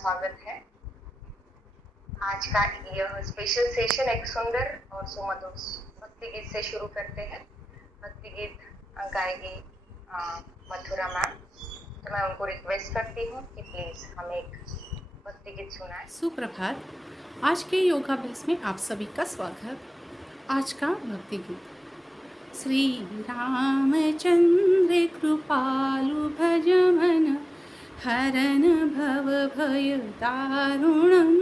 स्वागत है। आज का यह स्पेशल सेशन एक सुंदर और सुमधुर भक्ति गीत से शुरू करते हैं। भक्ति गीत गाएगी मथुरा मैम। तो मैं उनको रिक्वेस्ट करती हूँ कि प्लीज हमें एक भक्ति गीत सुनाएं। सुप्रभात। आज के योगाभ्यास में आप सभी का स्वागत। आज का भक्ति गीत श्री रामचंद्र कृपालु भज मन हरन भव भय दारुणं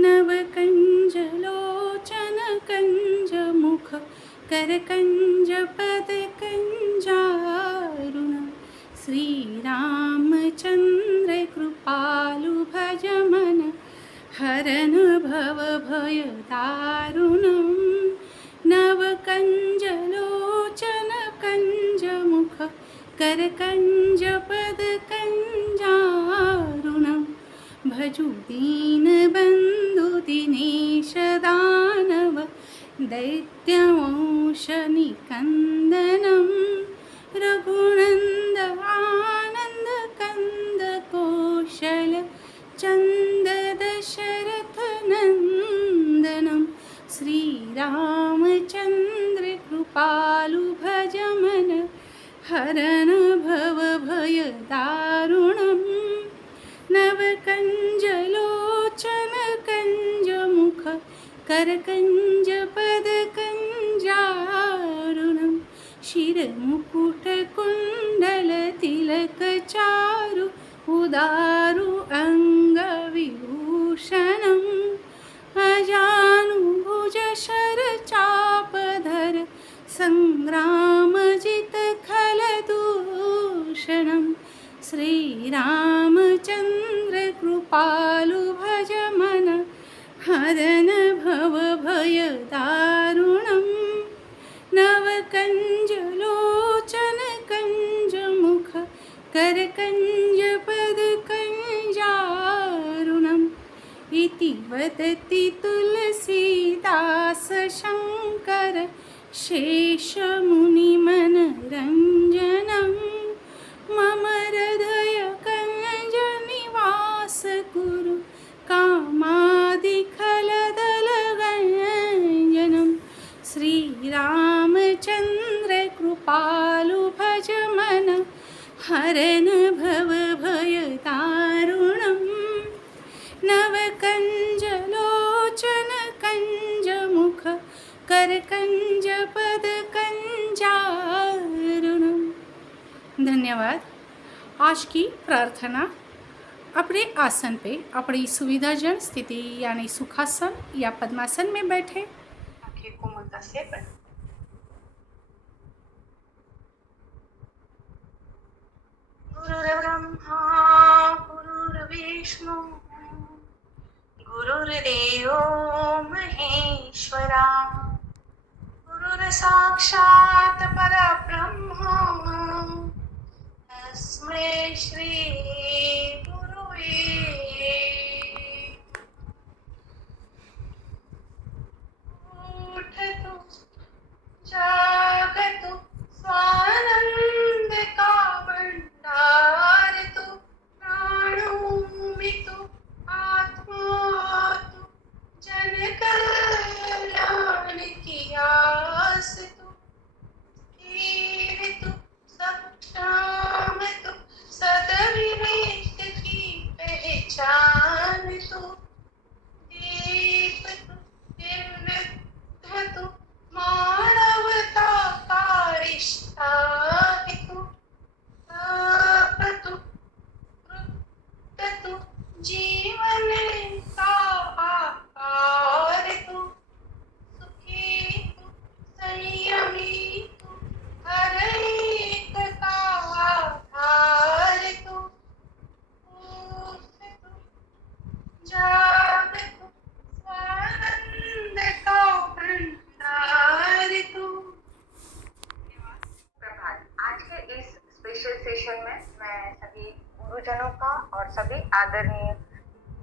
नव कंज लोचन कंज मुख कर कंज पद कंजारुणं श्री रामचंद्र कृपालु भज मन हरन भव भय दारुणं नव कंज लोचन कंज मुख कर कंज पद कंजारुणं भजु दीन बंधु दिनेश दानव दैत्यवंश निकंदनं रघुनंद आनंद कंद कौशल चंद दशरथ नंदनं श्री रामचंद्र कृपालु भज मन हरन भव भय दारुणं नव कंज लोचन कंज मुख कर कंज पद कंजारुणं शिर मुकुट कुंडल तिलक चारु उदारु अंग विभूषणं अजानुभुज शर चापधर संग्रामजित खलदूषणं श्री रामचंद्र कृपालु भज मन हरन भव भय दारुणं नव कंज लोचन कंज मुख कर कंज पद कंजारुणं इति वदति तुलसीदास शंकर शेषमुनिमनरञ्जनं मम हृदय कंज निवास कुरु कामादिखलदलगञ्जनं श्री रामचंद्र कृपालु भज मन हरन भव भय दारुणं नव कंज लोचन कंज मुख कर कंज पद कंजारुणं। धन्यवाद। आज की प्रार्थना, अपने आसन पे अपनी सुविधाजनक स्थिति यानी सुखासन या पद्मासन में बैठे, आंखें कोमलता से बंद। गुरुर्ब्रह्मा गुरुर्विष्णु गुरुर्देवो महेश्वरा गुरुर्साक्षात् परब्रह्म तस्मै श्री गुरुवे उठतु जागतु स्वानंद का भंडार तू प्राणों आत्मा तू जन कल्याण की आस तू स्थिर तू सक्षम तू सदविवेक की पहचान तू दीप तू दिव्य तू मानवता का रिश्ता है तू तू तू जीवन का आकार तू सुखी तू संयमी तू हर एक का आधार तू जाग तू स्वानंद का भंडार तू। प्रभात। आज के इस स्पेशल सेशन में मैं सभी गुरुजनों का और सभी आदरणीय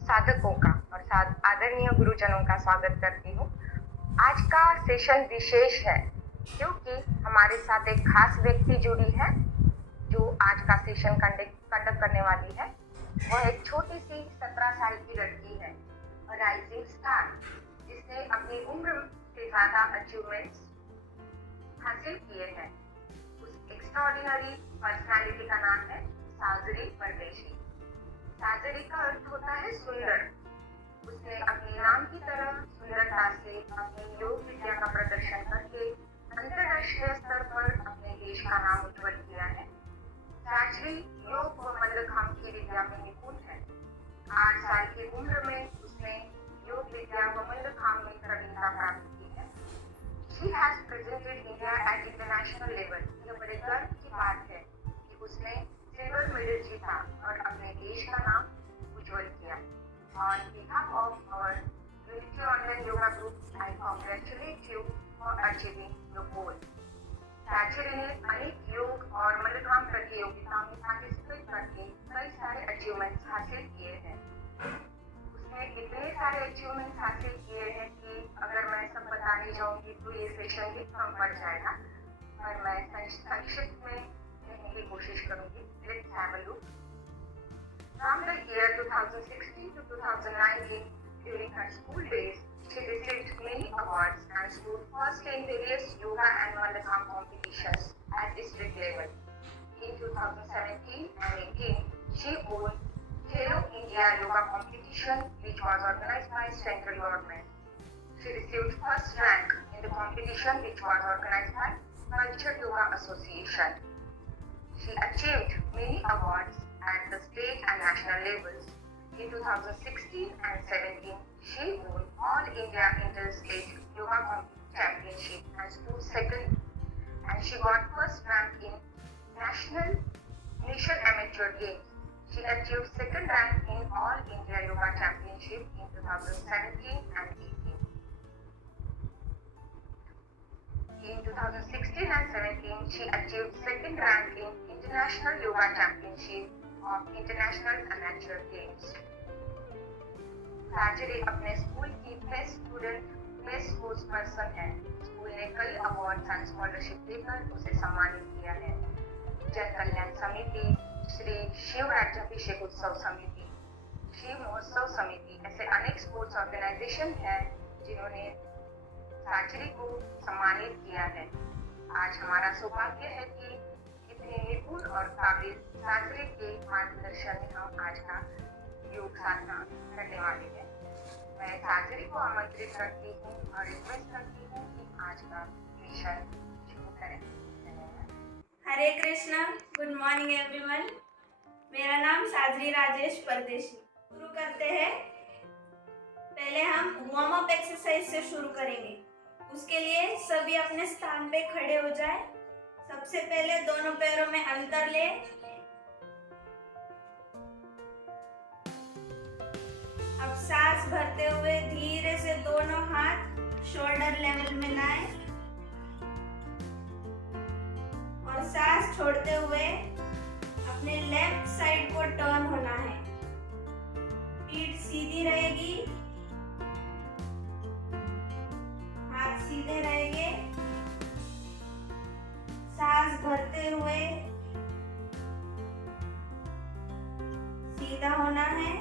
साधकों का और आदरणीय गुरुजनों का स्वागत करती हूँ। आज का सेशन विशेष है क्योंकि हमारे साथ एक खास व्यक्ति जुड़ी है जो आज का सेशन कंडक्ट करने वाली है। वह एक छोटी सी 17 साल की लड़की है, राइजिंग स्टार, जिसने अपनी उम्र से ज्यादा अचीवमेंट्स हासिल किए हैं। उस एक्स्ट्राऑर्डिनरी पर्सनालिटी का नाम है साजरी परदेशी। साजरी का अर्थ होता है सुंदर। उसने अपने नाम की तरह सुंदरता से अपनी योग विद्या का प्रदर्शन करके अंतरराष्ट्रीय स्तर पर अपने देश का नाम उज्जवल किया है। साजरी योग व मल्लखांब की विद्या में निपुण है। 8 साल की उम्र में उसने योग विद्या व मल्लखांब में प्रवीणता प्राप्त की है। She has presented India at international level। यह बड़े गर्व की बात है कि उसने सिल्वर मेडल जीता और अपने देश का नाम उज्जवल किया। On behalf of our Unity Online Yoga Group, I congratulate you for achieving your goal। साजरी ने अनेक योग और मल्लखांब प्रतियोगिताओं में पार्टिसिपेट करके कई सारे अचीवमेंट्स हासिल किए हैं। उसने इतने सारे अचीवमेंट्स हासिल किए हैं कि अगर मैं सब बताने जाऊंगी तो ये सेशन भी कम पड़ जाएगा, पर मैं संक्षिप्त में कहने की कोशिश करूंगी। Let's have a look। From the year 2016 to 2019, during her school days, she received many awards and stood first in various yoga and mallakhamb competitions at district level। In 2017 and 18, she won Khelo India Yoga competition, which was organized by central government। She received first rank in the competition, which was organized by Culture Yoga Association। She achieved many awards at the state and national levels। In 2016 and 17, she won All India Interstate Yoga Championship and stood second, and she got first rank in National Nation Amateur Games। She achieved second rank in All India Yoga Championship in 2017 and 18। In 2016 and 17, she achieved second rank in International Yoga Championship of International Amateur Games। साजरी अपने school की best student, best sports person है। School ने कई awards and scholarship देकर उसे सम्मानित किया है। जन कल्याण समिति, श्री शिव राज्याभिषेक उत्सव समिति, शिव महोत्सव समिति, ऐसे अनेक स्पोर्ट्स ऑर्गेनाइजेशन हैं जिन्होंने साजरी को सम्मानित किया है। आज हमारा सौभाग्य है कि इतने निपुण और काबिल साजरी के मार्गदर्शन में हम आज का योग साधना करने वाले हैं। मैं साजरी को आमंत्रित करती हूँ और रिक्वेस्ट करती हूँ कि आज का सेशन शुरू करें। Hare Krishna. Good morning everyone. मेरा नाम साजरी राजेश परदेशी। शुरू करते हैं। पहले हम वार्म अप एक्सरसाइज से शुरू करेंगे। उसके लिए सभी अपने स्थान पे खड़े हो जाए। सबसे पहले दोनों पैरों में अंतर ले। अब सांस भरते हुए धीरे से दोनों हाथ शोल्डर लेवल में लाएं और सांस छोड़ते हुए अपने लेफ्ट साइड को टर्न होना है। पीठ सीधी रहेगी, हाथ सीधे रहेंगे। सांस भरते हुए सीधा होना है।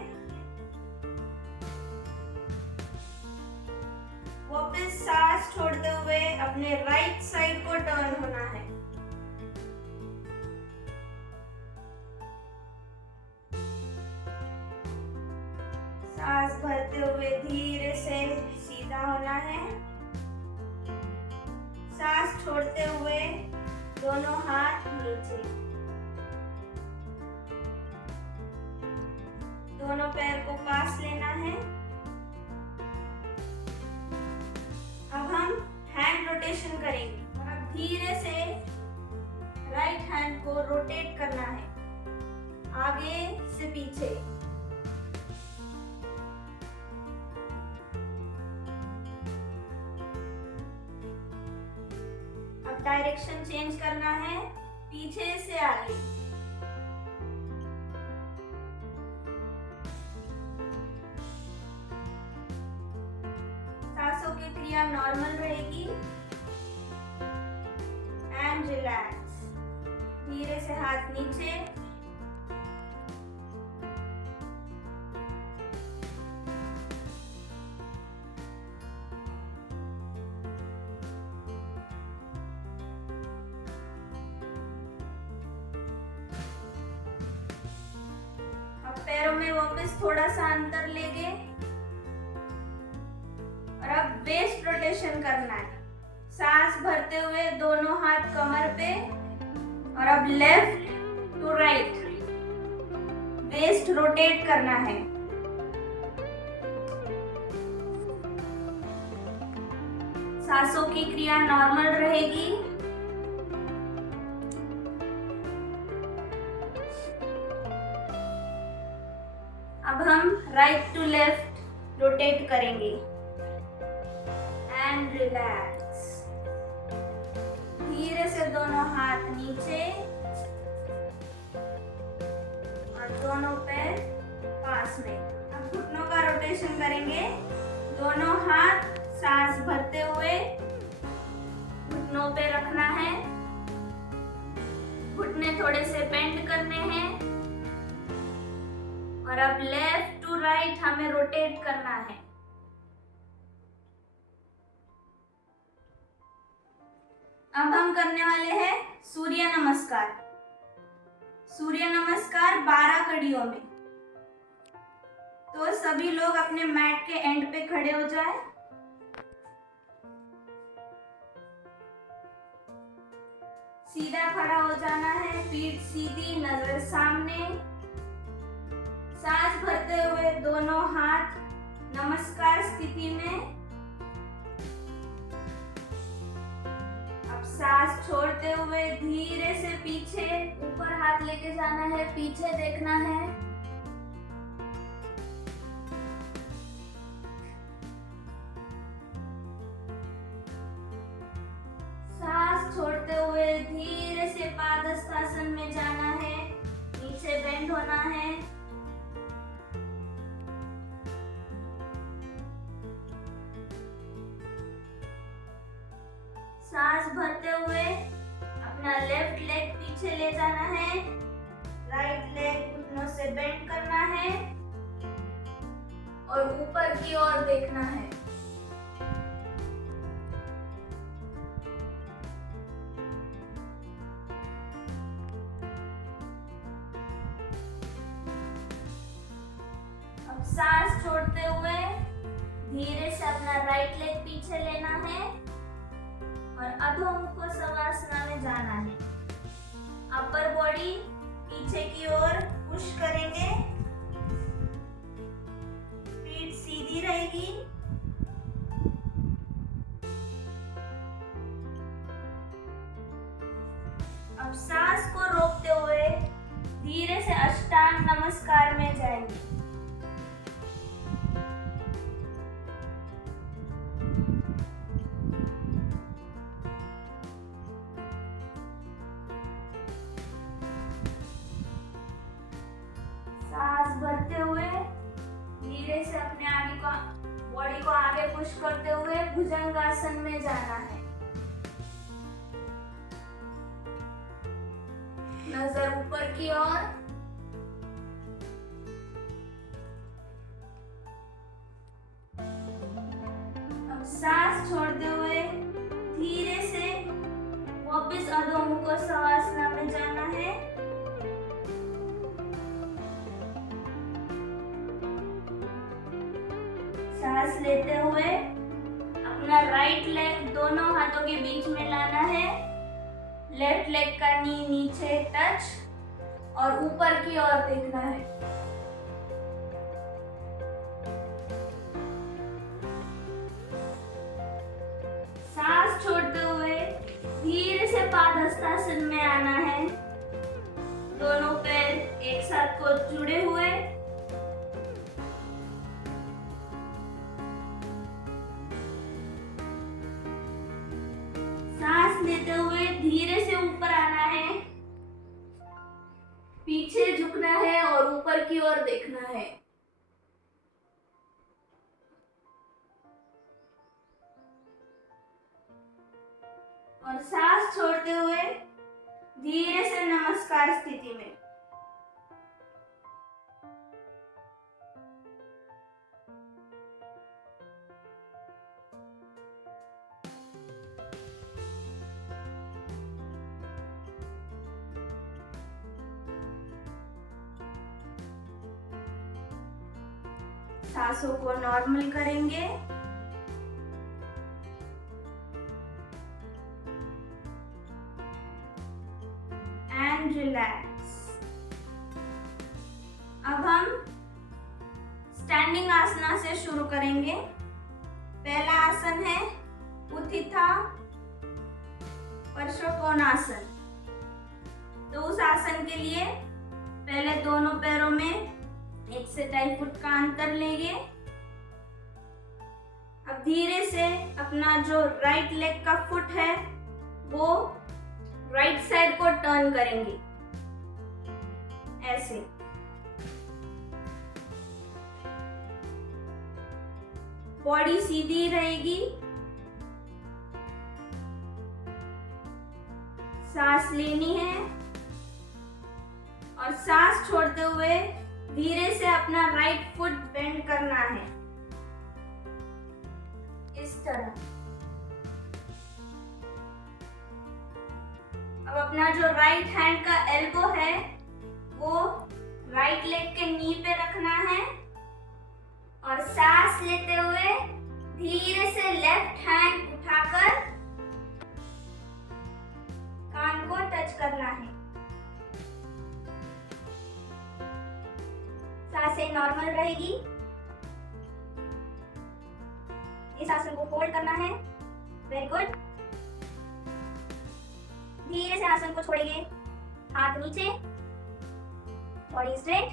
वापस सांस छोड़ते हुए अपने राइट साइड को टर्न होना है। सांस भरते हुए धीरे से सीधा होना है। सांस छोड़ते हुए दोनों हाथ नीचे। दोनों पैर को पास लेना है। अब हम हैंड रोटेशन करेंगे और अब धीरे से राइट हैंड को रोटेट करना है आगे से पीछे। अब डायरेक्शन चेंज करना है, पीछे से आगे। सांसों की क्रिया नॉर्मल रहेगी। And relax. धीरे से हाथ नीचे, में वापस थोड़ा सा अंतर लेंगे और अब वेस्ट रोटेशन करना है। सांस भरते हुए दोनों हाथ कमर पे और अब left to right waist rotate करना है। सांसों की क्रिया नॉर्मल रहेगी। अब हम राइट टू लेफ्ट रोटेट करेंगे एंड रिलैक्स। धीरे से दोनों हाथ नीचे और दोनों पैर पास में। अब घुटनों का रोटेशन करेंगे। दोनों हाथ सांस भरते हुए घुटनों पे रखना है। घुटने थोड़े से बेंड करने हैं और अब लेफ्ट टू राइट हमें रोटेट करना है। अब हम करने वाले हैं सूर्य नमस्कार। सूर्य नमस्कार 12 कड़ियों में। तो सभी लोग अपने मैट के एंड पे खड़े हो जाए। सीधा खड़ा हो जाना है, पीठ सीधी, नजर सामने। सांस भरते हुए दोनों हाथ नमस्कार स्थिति में। अब सांस छोड़ते हुए धीरे से पीछे ऊपर हाथ लेके जाना है, पीछे देखना है। सांस छोड़ते हुए धीरे से पादहस्तासन में जाना है, नीचे बेंड होना है। सांस भरते हुए अपना लेफ्ट लेग पीछे ले जाना है, राइट लेग घुटनों से बेंड करना है और ऊपर की ओर देखना है। अब सांस छोड़ते हुए धीरे से अपना राइट लेग पीछे लेना है और अधोमुख शवासना में जाना है। अपर बॉडी पीछे की ओर पुश करेंगे, पीठ सीधी रहेगी। अब सांस को रोकते हुए धीरे से अष्टांग नमस्कार में जाएंगे। सांस भरते हुए धीरे से अपने आगे को बॉडी को आगे पुश करते हुए भुजंगासन में जाना है। नजर ऊपर की ओर। अब सांस छोड़ते हुए धीरे से वापस अधोमुख शवासना में जाना है। सांस लेते हुए अपना राइट लेग दोनों हाथों के बीच में लाना है, लेफ्ट लेग का नी नीचे टच और ऊपर की ओर देखना है। सांस छोड़ते हुए धीरे से पादहस्तासन में आना है। दोनों पैर एक साथ को जुड़े हुए। सांस लेते हुए धीरे से ऊपर आना है, पीछे झुकना है और ऊपर की ओर देखना है। और सांस छोड़ते हुए धीरे से नमस्कार स्थिति में। सांसों को नॉर्मल करेंगे। And relax. अब हम स्टैंडिंग आसना से शुरू करेंगे। पहला आसन है उत्थिता पार्श्वकोणासन। तो उस आसन के लिए पहले दोनों पैरों में 1 से 2.5 फुट का अंतर लेंगे। अब धीरे से अपना जो राइट लेग का फुट है वो राइट साइड को टर्न करेंगे, ऐसे। बॉडी सीधी रहेगी। सांस लेनी है और सांस छोड़ते हुए धीरे से अपना राइट फुट बेंड करना है, इस तरह। अब अपना जो राइट हैंड का एल्बो है वो राइट लेग के नी पे रखना है और सांस लेते हुए धीरे से लेफ्ट हैंड उठाकर कान को टच करना है। सांसें नॉर्मल रहेगी। इस आसन को होल्ड करना है। Very good. धीरे से आसन को छोड़ेंगे। हाथ नीचे, बॉडी स्ट्रेट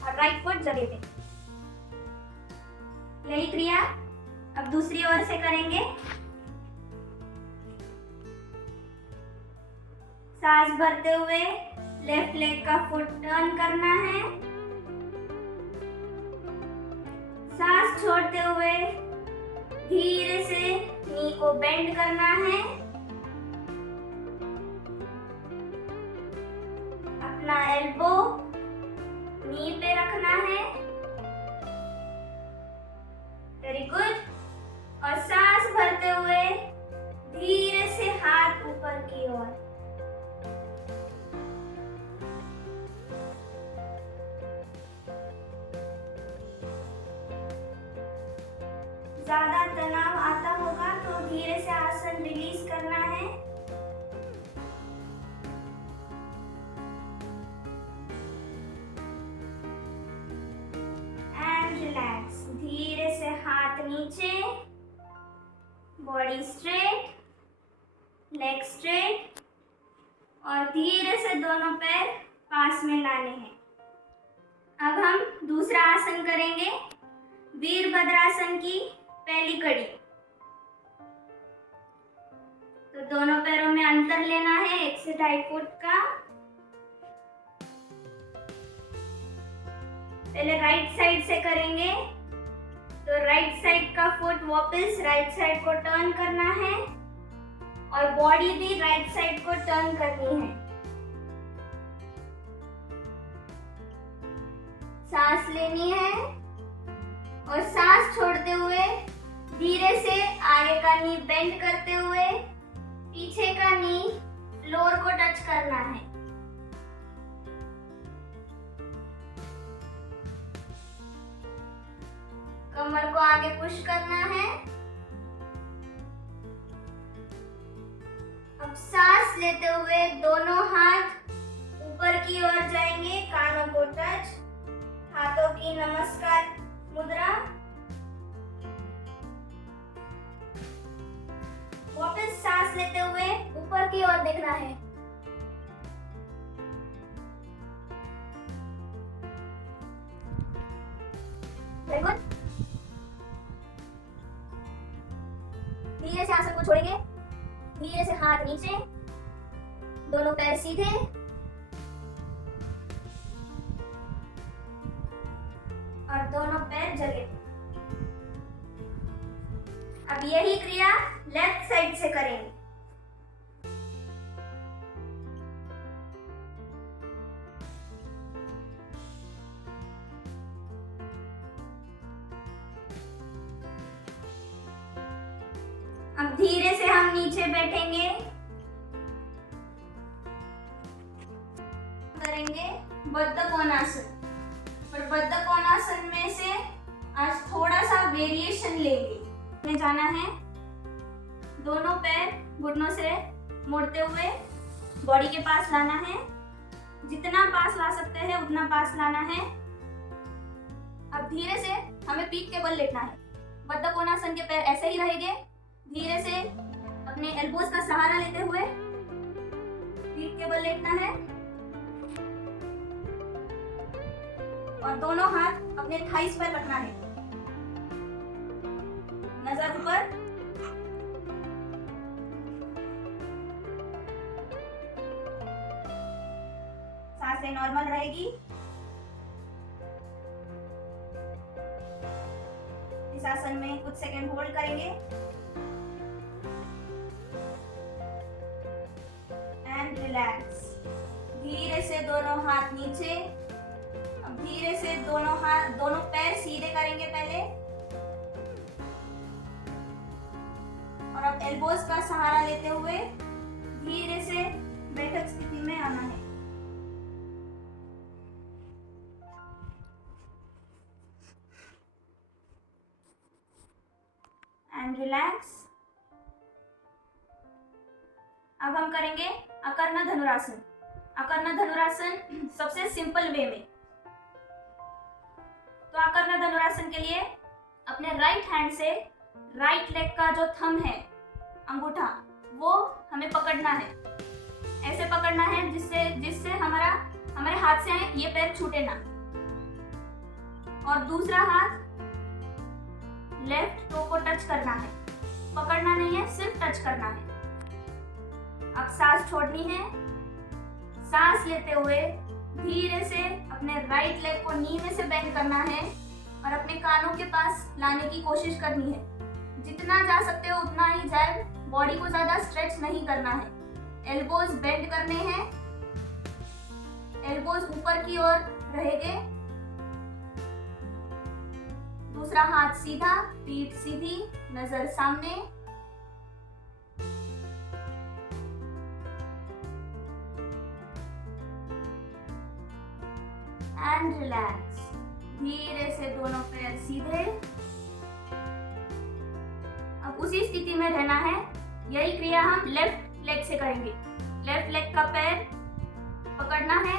और राइट फुट जगह पे। यही क्रिया अब दूसरी ओर से करेंगे। सांस भरते हुए लेफ्ट लेग का फुट टर्न करना है। सांस छोड़ते हुए धीरे से नी को बेंड करना है। अपना एल्बो नी पे रखना है। Very good. और सांस भरते हुए धीरे से हाथ ऊपर की ओर। ज्यादा तनाव आता होगा तो धीरे से आसन रिलीज करना है। And relax. धीरे से हाथ नीचे, बॉडी स्ट्रेट, लेग स्ट्रेट और धीरे से दोनों पैर पास में लाने हैं। अब हम दूसरा आसन करेंगे, वीरभद्रासन की पहली कड़ी। तो दोनों पैरों में अंतर लेना है 1 से 2.5 फुट का। पहले राइट साइड से करेंगे। तो राइट साइड का फुट वापस राइट साइड को टर्न करना है और बॉडी भी राइट साइड को टर्न करनी है। सांस लेनी है और सांस छोड़ते हुए धीरे से आगे का नी बेंड करते हुए पीछे का नी फ्लोर को टच करना है। कमर को आगे पुश करना है। अब सांस लेते हुए दोनों हाथ ऊपर की ओर जाएंगे, कानों को टच, हाथों की नमस्कार मुद्रा। वापस सांस लेते हुए ऊपर की ओर देखना है। Very good. धीरे से आसन को छोड़ेंगे। धीरे से हाथ नीचे, दोनों पैर सीधे और दोनों पैर जगह। अब यही क्रिया लेफ्ट साइड से करेंगे। अब धीरे से हम नीचे बैठेंगे, करेंगे बद्ध कोणासन। पर बद्ध कोणासन में से आज थोड़ा सा वेरिएशन लेंगे। हमें जाना है, दोनों पैर घुटनों से मोड़ते हुए बॉडी के पास लाना है। जितना पास ला सकते हैं उतना पास लाना है। अब धीरे से हमें पीठ के बल लेटना है। बद्ध कोणासन के पैर ऐसे ही रहेंगे। धीरे से अपने एल्बोज का सहारा लेते हुए पीठ के बल लेटना है और दोनों हाथ अपने थाइस पर रखना है। नजर ऊपर। सांसें नॉर्मल रहेगी। इस आसन में कुछ सेकंड होल्ड करेंगे एंड रिलैक्स। धीरे से दोनों हाथ नीचे। अब धीरे से दोनों पैर सीधे करेंगे पहले और अब एल्बोज का सहारा लेते हुए धीरे से बैठक स्थिति में आना है। And relax. अब हम करेंगे अकर्ण धनुरासन। अकर्ण धनुरासन सबसे सिंपल वे में। तो अकर्ण धनुरासन के लिए अपने राइट हैंड से राइट लेग का जो थंब है, अंगूठा, वो हमें पकड़ना है। ऐसे पकड़ना है जिससे हमारे हाथ से ये पैर छूटे ना। और दूसरा हाथ लेफ्ट टो को टच करना है। पकड़ना नहीं है, सिर्फ टच करना है। अब सांस छोड़नी है। सांस लेते हुए धीरे से अपने राइट लेग को नी में से बेंड करना है और अपने कानों के पास लाने की कोशिश करनी है। जितना जा सकते हो उतना ही जाए। बॉडी को ज्यादा स्ट्रेच नहीं करना है। एल्बोज बेंड करने हैं। एल्बोज ऊपर की ओर रहेंगे। दूसरा हाथ सीधा, पीठ सीधी, नजर सामने। And relax. धीरे से दोनों पैर सीधे। अब उसी स्थिति में रहना है। यही क्रिया हम लेफ्ट लेग से करेंगे। लेफ्ट लेग का पैर पकड़ना है,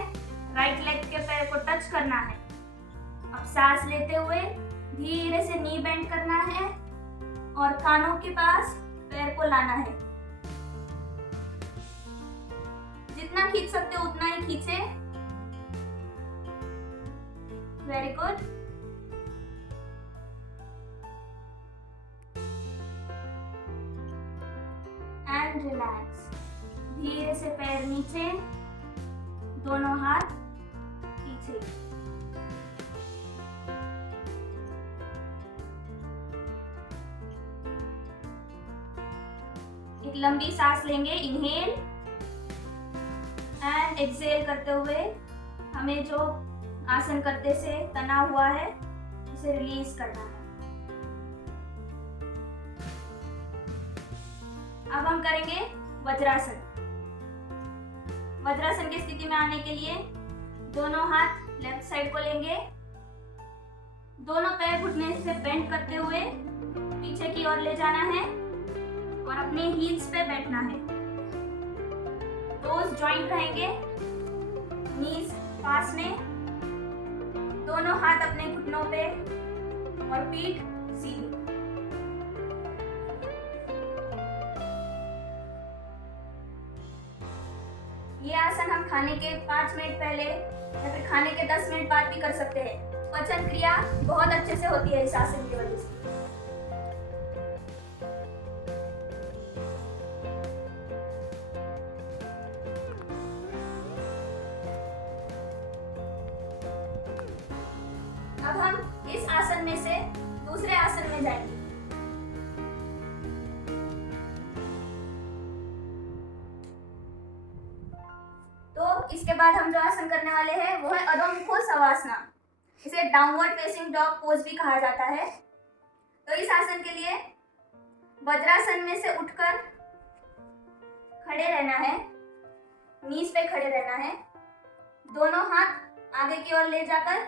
राइट लेग के पैर को टच करना है। अब सांस लेते हुए धीरे से नी बेंड करना है और कानों के पास पैर को लाना है। जितना खींच सकते हो उतना ही खींचे। Very good. And relax. धीरे से पैर नीचे, दोनों हाथ पीछे। एक लंबी सांस लेंगे, इनहेल एंड एक्सहेल करते हुए हमें जो आसन करते से तनाव हुआ है उसे रिलीज करना है। अब हम करेंगे वज्रासन। वज्रासन की स्थिति में आने के लिए दोनों हाथ लेफ्ट साइड को लेंगे। दोनों पैर घुटने से बेंड करते हुए पीछे की ओर ले जाना है और अपने हील्स पे बैठना है। टोज जॉइंट रहेंगे, नीज पास में। दोनों हाथ अपने घुटनों पे और पीठ सीधी। ये आसन हम खाने के 5 मिनट पहले या फिर खाने के 10 मिनट बाद भी कर सकते हैं। पचन क्रिया बहुत अच्छे से होती है इस आसन की वजह से। अब हम इस आसन में से दूसरे आसन में जाएंगे। तो इसके बाद हम जो आसन करने वाले हैं वो है अधोमुखो शवासना। इसे डाउनवर्ड फेसिंग डॉग पोज भी कहा जाता है। तो इस आसन के लिए वज्रासन में से उठकर खड़े रहना है, नीज पे खड़े रहना है। दोनों हाथ आगे की ओर ले जाकर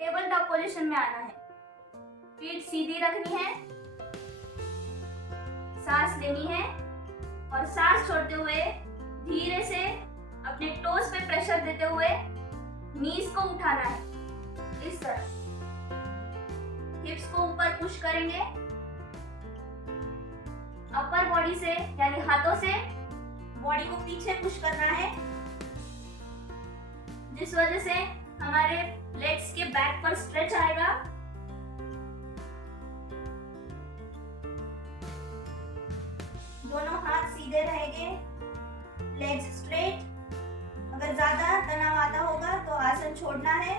टेबल टॉप पोजीशन में आना है। पीठ सीधी रखनी है, सांस लेनी है और सांस छोड़ते हुए धीरे से अपने टोस पे प्रेशर देते हुए नीज को उठाना है। इस तरह हिप्स को ऊपर पुश करेंगे, अपर बॉडी से यानी हाथों से बॉडी को पीछे पुश करना है, जिस वजह से हमारे लेग्स के बैक पर स्ट्रेच आएगा। दोनों हाथ सीधे रहेंगे, लेग्स स्ट्रेट। अगर ज्यादा तनाव आता होगा तो आसन छोड़ना है।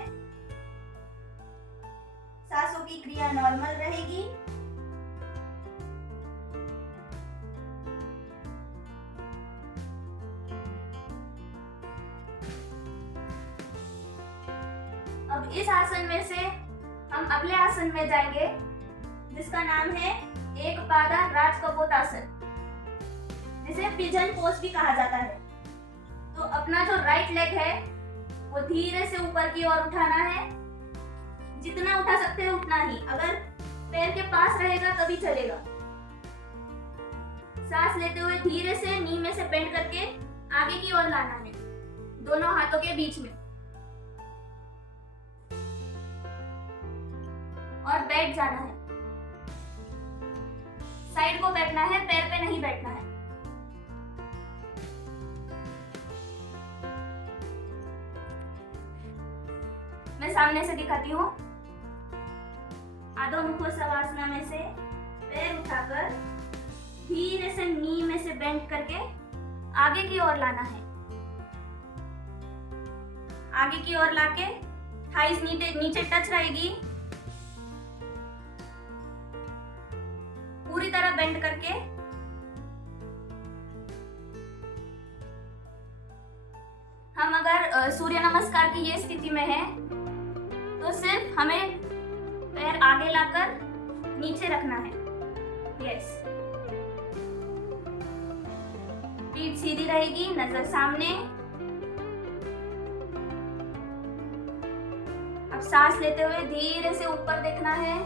सांसों की क्रिया नॉर्मल रहेगी। अब इस आसन में से हम अगले आसन में जाएंगे, जिसका नाम है एक पादा राजकपोतासन, जिसे पिजन पोज भी कहा जाता है। तो अपना जो राइट लेग है वो धीरे से ऊपर की ओर उठाना है, जितना उठा सकते हो उतना ही। अगर पैर के पास रहेगा तभी चलेगा। सांस लेते हुए धीरे से नी में से बेंड करके आगे की ओर लाना है, दोनों हाथों के बीच में, और बैठ जाना है। साइड को बैठना है, पैर पे नहीं बैठना है। मैं सामने से दिखाती हूँ। आधो मुखो सवासना में से पैर उठाकर धीरे से नी में से बेंड करके आगे की ओर लाना है। आगे की ओर लाके थाइस नीचे टच रहेगी, पूरी तरह बेंड करके हम अगर सूर्य नमस्कार की ये स्थिति में है तो सिर्फ हमें पैर आगे लाकर नीचे रखना है। यस, पीठ सीधी रहेगी, नजर सामने। अब सांस लेते हुए धीरे से ऊपर देखना है।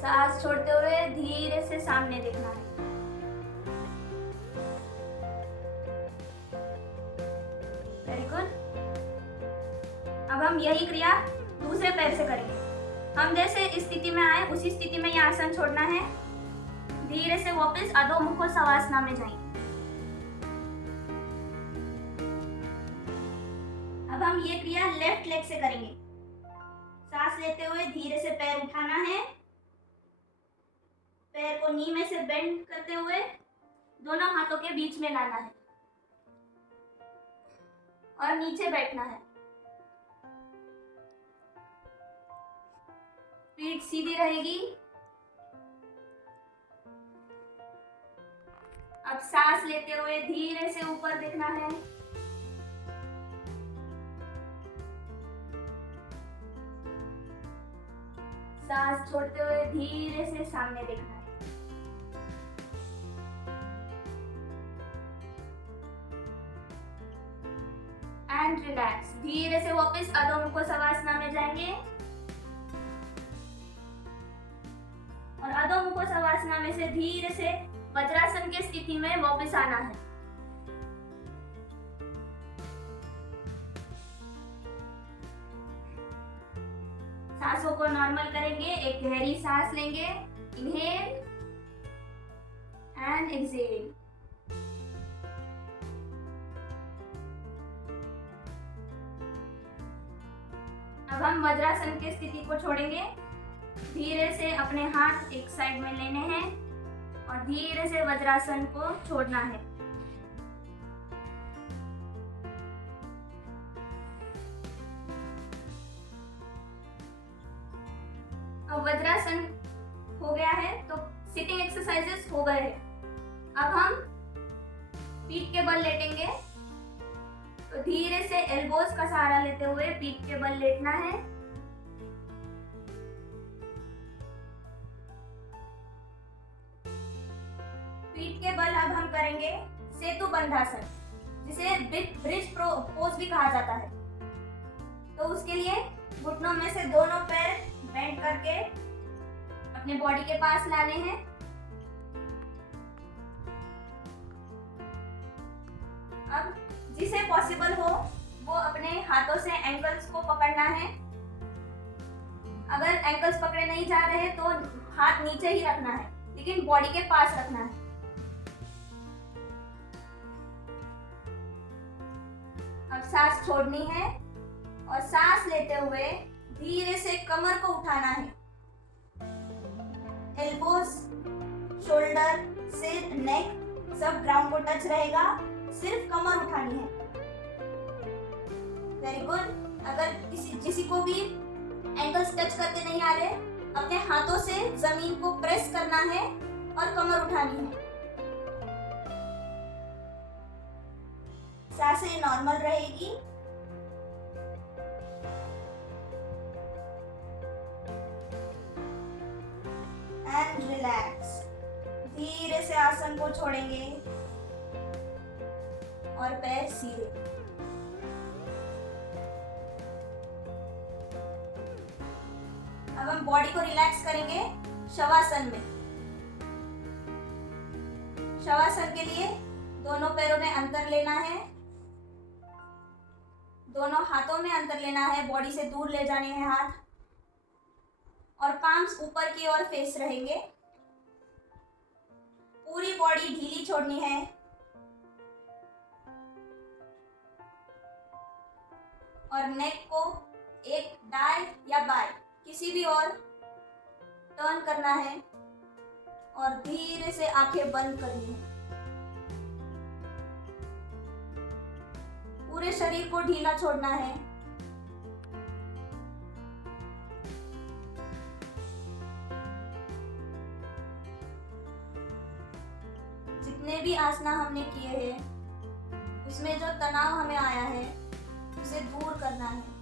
सांस छोड़ते हुए धीरे से सामने देखना है। Very good. अब हम यही क्रिया दूसरे पैर से करेंगे। हम जैसे इस स्थिति में आए उसी स्थिति में ये आसन छोड़ना है। धीरे से वापस अधो मुखो सवासना में जाएंगे। अब हम ये क्रिया लेफ्ट लेग से करेंगे। सांस लेते हुए धीरे से पैर उठाना है, पैर को नी में से बेंड करते हुए दोनों हाथों के बीच में लाना है और नीचे बैठना है। पीठ सीधी रहेगी। अब सांस लेते हुए धीरे से ऊपर देखना है। सांस छोड़ते हुए धीरे से सामने देखना है। And relax. धीरे से वापस अधो मुखो सवासना में जाएंगे और अधो मुखो सवासना में से धीरे से वज्रासन की स्थिति में वापस आना है। सांसों को नॉर्मल करेंगे। एक गहरी सांस लेंगे, इनहेल एंड एक्सहेल। अब हम वज्रासन की स्थिति को छोड़ेंगे। धीरे से अपने हाथ एक साइड में लेने हैं और धीरे से वज्रासन को छोड़ना है। अब वज्रासन हो गया है तो सिटिंग एक्सरसाइजेस हो गए हैं। अब हम पीठ के बल लेटेंगे। तो धीरे से एल्बोज का सहारा लेते हुए पीठ के बल लेटना है। पीठ के बल करेंगे सेतु बंधासन, जिसे ब्रिज पोज भी कहा जाता है। तो उसके लिए घुटनों में से दोनों पैर बेंड करके अपने बॉडी के पास लाने हैं। अब जिसे पॉसिबल हो वो अपने हाथों से एंकल्स को पकड़ना है। अगर एंकल्स पकड़े नहीं जा रहे तो हाथ नीचे ही रखना है, लेकिन बॉडी के पास रखना है। अब सांस छोड़नी है और सांस लेते हुए धीरे से कमर को उठाना है। एल्बोज, शोल्डर, सिर, नेक सब ग्राउंड को टच रहेगा, सिर्फ कमर उठानी है। Very good. अगर किसी को भी एंकल्स टच करते नहीं आ रहे, अपने हाथों से जमीन को प्रेस करना है और कमर उठानी है। सांसें नॉर्मल रहेगी। And relax. धीरे से आसन को छोड़ेंगे और पैर सीधे। अब हम बॉडी को रिलैक्स करेंगे शवासन में। शवासन के लिए दोनों पैरों में अंतर लेना है, दोनों हाथों में अंतर लेना है, बॉडी से दूर ले जाने हैं हाथ, और पाम्स ऊपर की ओर फेस रहेंगे। पूरी बॉडी ढीली छोड़नी है। और नेक को एक दाएं या बाएं किसी भी ओर टर्न करना है और धीरे से आंखें बंद करनी है। पूरे शरीर को ढीला छोड़ना है। जितने भी आसना हमने किए हैं उसमें जो तनाव हमें आया है उसे दूर करना है।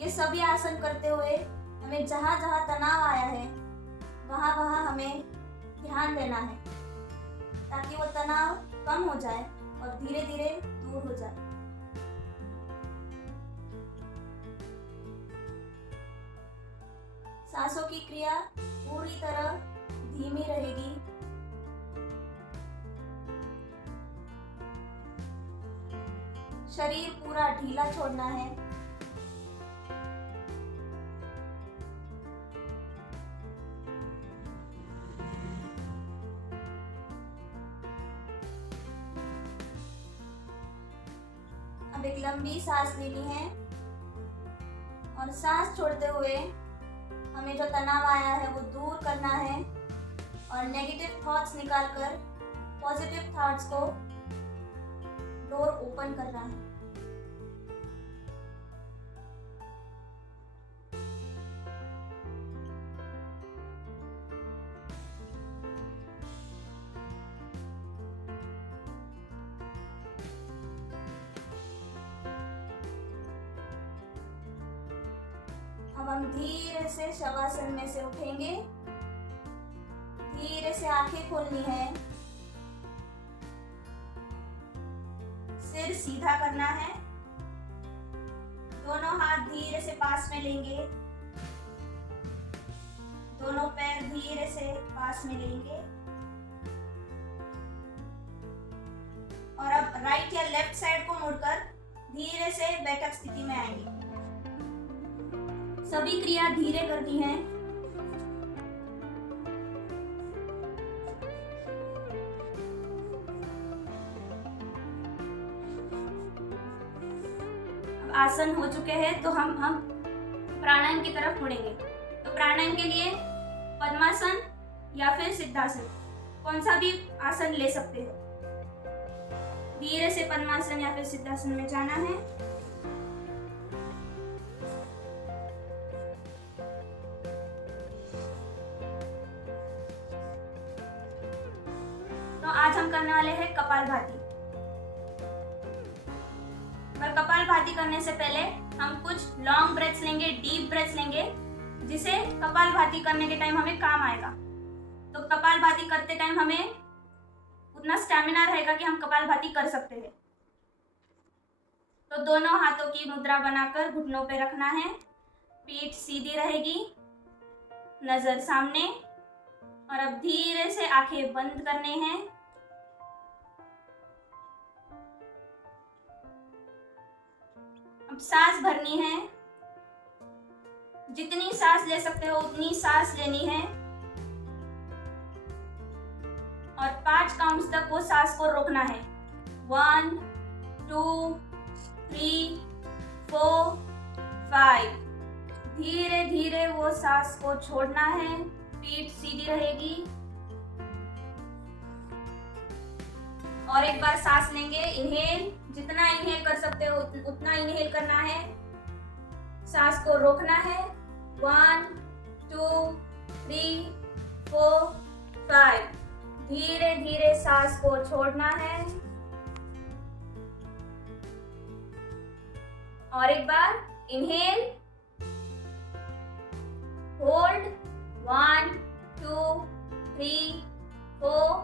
ये सभी आसन करते हुए हमें जहाँ जहाँ तनाव आया है वहाँ वहाँ हमें ध्यान देना है, ताकि वो तनाव कम हो जाए और धीरे धीरे दूर हो जाए। सांसों की क्रिया पूरी तरह धीमी रहेगी। शरीर पूरा ढीला छोड़ना है। अब एक लंबी सांस लेनी है और सांस छोड़ते हुए हमें जो तनाव आया है वो दूर करना है और नेगेटिव थॉट्स निकालकर पॉजिटिव थॉट्स को डोर ओपन करना है। अब हम धीरे से शवासन में से उठेंगे। धीरे से आंखें खोलनी है। सिर सीधा करना है। दोनों हाथ धीरे से पास में लेंगे। दोनों पैर धीरे से पास में लेंगे और अब राइट या लेफ्ट साइड को मुड़कर धीरे से बैठक स्थिति में आएंगे। सभी क्रिया धीरे करनी है। अब आसन हो चुके हैं तो हम प्राणायाम की तरफ मुड़ेंगे। तो प्राणायाम के लिए पद्मासन या फिर सिद्धासन कौन सा भी आसन ले सकते हो। धीरे से पद्मासन या फिर सिद्धासन में जाना है। तो आज हम करने वाले हैं कपालभाति। पर कपालभाति करने से पहले हम कुछ लॉन्ग ब्रेथ्स लेंगे, डीप ब्रेथ्स लेंगे, जिसे कपालभाति करने के टाइम हमें काम आएगा। तो कपालभाति करते टाइम हमें उतना स्टैमिना रहेगा कि हम कपालभाति कर सकते हैं। तो दोनों हाथों की मुद्रा बनाकर घुटनों पे रखना है, पीठ सीधी रहेगी, नजर सामने, और अब धीरे से आंखें बंद करने हैं। अब सांस भरनी है, जितनी सांस ले सकते हो उतनी सांस लेनी है, और 5 काउंट्स तक वो सांस को रोकना है। 1 2 3 4 5। धीरे धीरे वो सांस को छोड़ना है, पीठ सीधी रहेगी, और एक बार सांस लेंगे। इनहेल, जितना इनहेल कर सकते हो उतना इनहेल करना है, सांस को रोकना है। 1 2 3 4 5। धीरे धीरे सांस को छोड़ना है, और एक बार इनहेल, होल्ड, 1 2 3 4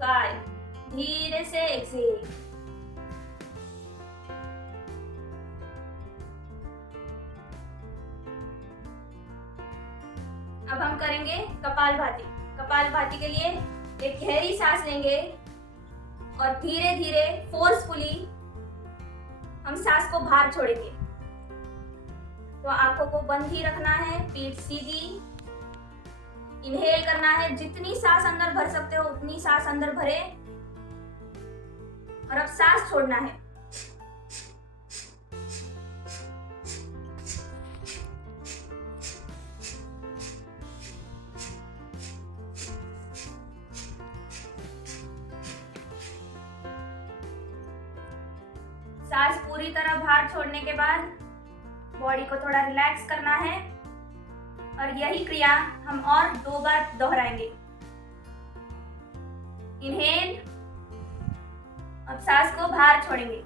5। धीरे से एक्सहेल। अब हम करेंगे कपालभाति। कपालभाति के लिए एक गहरी सांस लेंगे और धीरे धीरे फोर्सफुली हम सांस को बाहर छोड़ेंगे। तो आंखों को बंद ही रखना है, पीठ सीधी, इनहेल करना है, जितनी सांस अंदर भर सकते हो उतनी सांस अंदर भरे, और अब सांस छोड़ना है। सांस पूरी तरह बाहर छोड़ने के बाद बॉडी को थोड़ा रिलैक्स करना है, और यही क्रिया हम और 2 बार दोहराएंगे। इनहेल, अब सांस को बाहर छोड़ेंगे।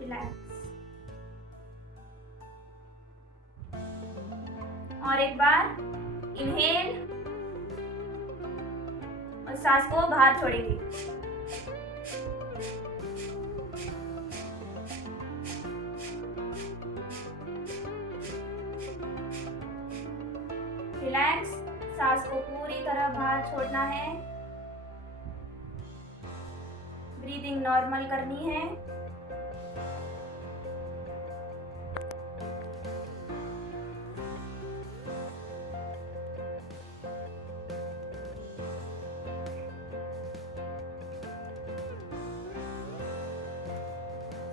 रिलैक्स, और एक बार इनहेल और सांस को बाहर छोड़ेंगे। रिलैक्स, सांस को पूरी तरह बाहर छोड़ना है, ब्रीदिंग नॉर्मल करनी है।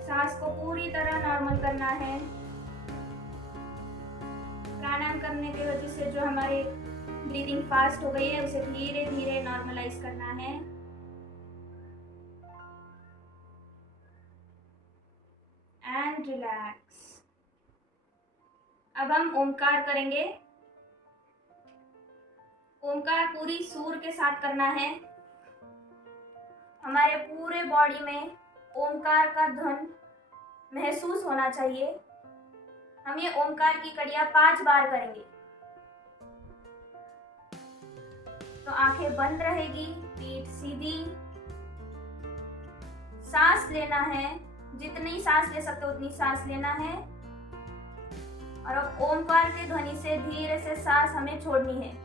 सांस को पूरी तरह नॉर्मल करना है। प्राणायाम करने की वजह से जो हमारी ब्रीदिंग फास्ट हो गई है उसे धीरे धीरे नॉर्मलाइज करना है। And relax. अब हम ओमकार करेंगे। ओमकार पूरी सुर के साथ करना है। हमारे पूरे बॉडी में ओमकार का ध्वनि महसूस होना चाहिए। हम ये ओमकार की कड़ियां 5 बार करेंगे। तो आंखें बंद रहेगी, पीठ सीधी, सांस लेना है, जितनी सांस ले सकते हो उतनी सांस लेना है, और अब ओमकार की ध्वनि से धीरे से सांस हमें छोड़नी है।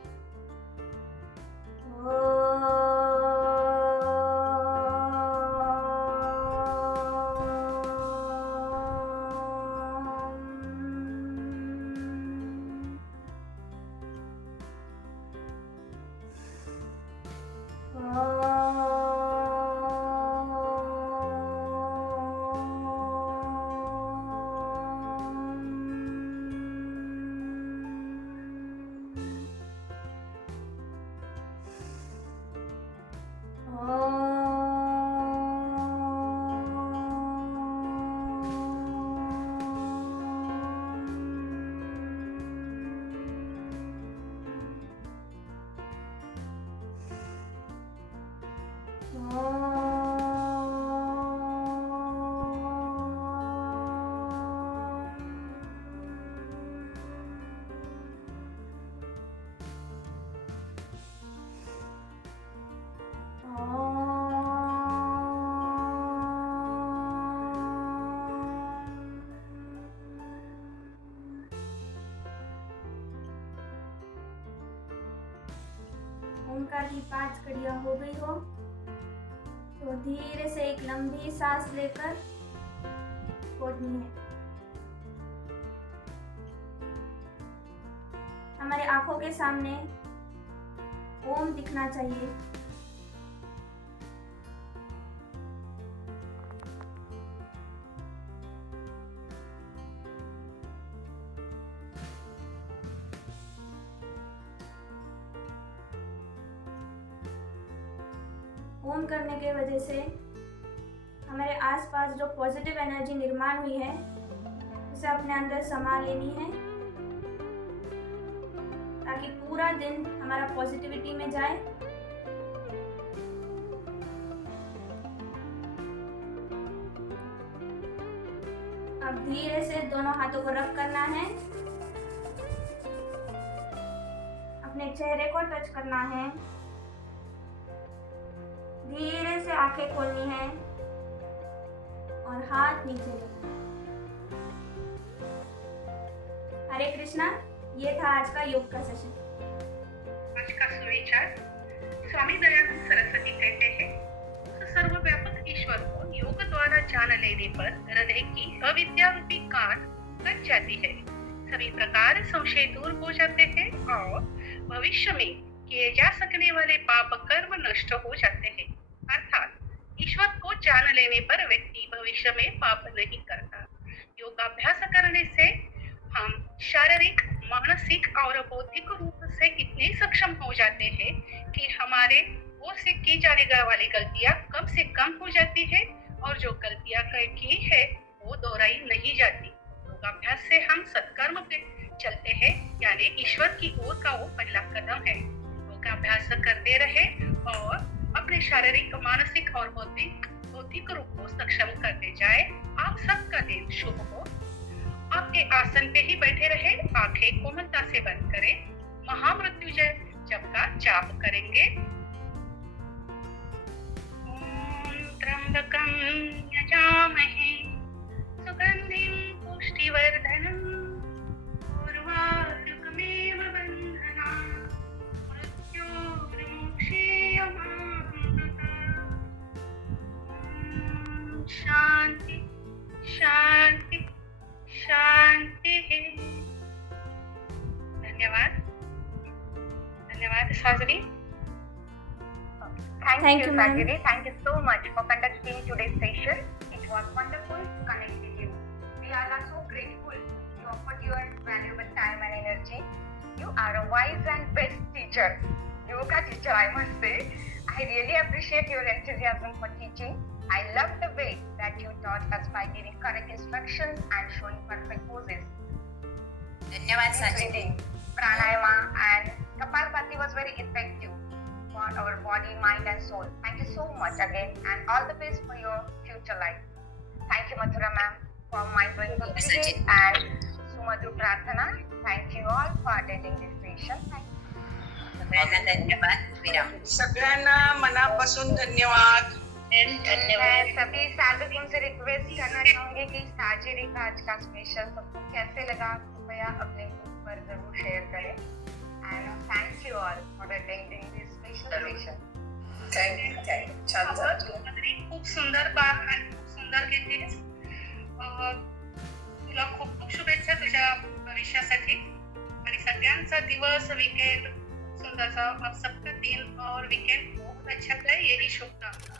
ओंकार की 5 कड़ियाँ हो गई हो तो धीरे से एक लंबी सांस लेकर छोड़नी है। हमारे आंखों के सामने ओम दिखना चाहिए। ओम करने के वजह से हमारे आसपास जो पॉजिटिव एनर्जी निर्माण हुई है उसे अपने अंदर समा लेनी है ताकि पूरा दिन हमारा पॉजिटिविटी में जाए। अब धीरे से दोनों हाथों को रब करना है, अपने चेहरे को टच करना है, धीरे से आंखें खोलनी है और हाथ नीचे रखना। हरे कृष्णा, ये था आज का योग का सेशन। आज का सुविचार स्वामी दयानंद सरस्वती कहते हैं, उस सर्वव्यापक ईश्वर को योग द्वारा जान लेने पर हृदय की अविद्या रूपी काट कट जाती है, सभी प्रकार संशय दूर हो जाते हैं और भविष्य में किए जा सकने वाले पाप कर्म नष्ट हो जाते हैं। अर्थात ईश्वर को जान लेने पर व्यक्ति भविष्य में पाप नहीं करता। योगाभ्यास करने से हम शारीरिक, मानसिक और बौद्धिक रूप से इतने सक्षम हो जाते हैं कि हमारे ओर से की जाने वाली गलतियां कम से कम हो जाती है और जो गलतियां की है वो दोहराई नहीं जाती। योगाभ्यास से हम सत्कर्म पे चलते हैं, यानी ईश्वर की ओर का वो पहला कदम है। योगाभ्यास करते रहे और अपने शारीरिक, मानसिक और बौद्धिक रूप को सक्षम करते जाए। आप सबका दिन शुभ हो। आपके आसन पे ही बैठे रहे, आंखें कोमलता से बंद करें, महामृत्युंजय जप का जाप करेंगे। ओम त्र्यंबकं यजामहे सुगंधिं पुष्टिवर्धनम् उर्वारुकमेव बन्धनान् मृत्योर्मुक्षीयमामृतम्। शांति शांति शांति। धन्यवाद साजरी। Thank you, ma'am. Sajiri. Thank you so much for conducting today's session. It was wonderful to connect with you. We are so grateful you offered your valuable time and energy. You are a wise and best teacher, yoga teacher, I must say. I really appreciate your enthusiasm for teaching. I love the way that you taught us by giving correct instructions and showing perfect poses. धन्यवाद Sajid. Breathing, pranayama and kapalbhati was very effective for our body, mind and soul. Thank you so much again and all the best for your future life. Thank you Mathura ma'am for mind-blowing speeches and Sumadhu Prarthana. Thank you all for attending this session. Thank you. धन्यवाद विराम। सगळ्यांना मनापासून धन्यवाद। मैं सभी साधकों से request करना चाहूंगी कि साजिरी का आज का स्पेशल सबको कैसे लगा, कृपया अपने ग्रुप पर जरूर शेयर करें। And thank you all for attending this special session. Thank you छान झालं। खूप सुंदर बात आणि खूप सुंदर घेतेस। तुला खूप खूप शुभेच्छा तुझ्या भविष्यासाठी आणि सगळ्यांचा दिवस, वीकेंड सुंदर सा, आप सबका दिन और वीकेंड बहुत अच्छा जाए, यही शुभकामना।